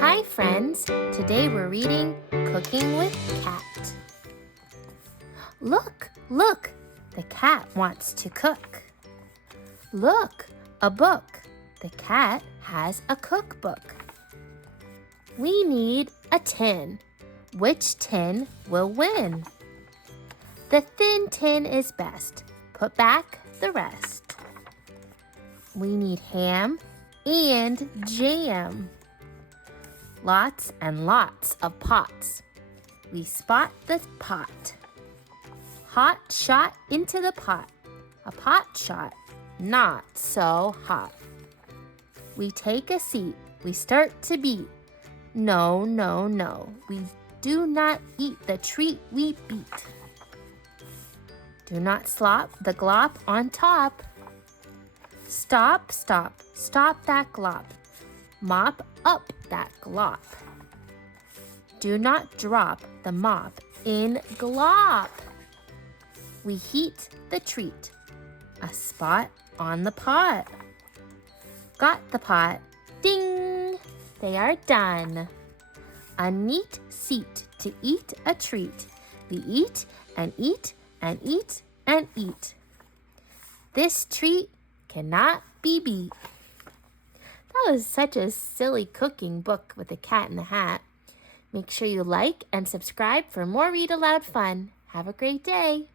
Hi friends, today we're reading Cooking with Cat. Look, look, the cat wants to cook. Look, a book. The cat has a cookbook. We need a tin. Which tin will win? The thin tin is best. Put back the rest. We need ham and jam. Lots and lots of pots. We spot the pot. Hot shot into the pot. A pot shot, not so hot. We take a seat. We start to beat. No, no, no. We do not eat the treat we beat. Do not slop the glop on top. Stop, stop, stop that glop. Mop up that glop. Do not drop the mop in glop. We heat the treat. A spot on the pot. Got the pot. Ding! They are done. A neat seat to eat a treat. We eat and eat and eat and eat. This treat cannot be beat. That was such a silly cooking book with a cat in the hat. Make sure you like and subscribe for more read aloud fun. Have a great day.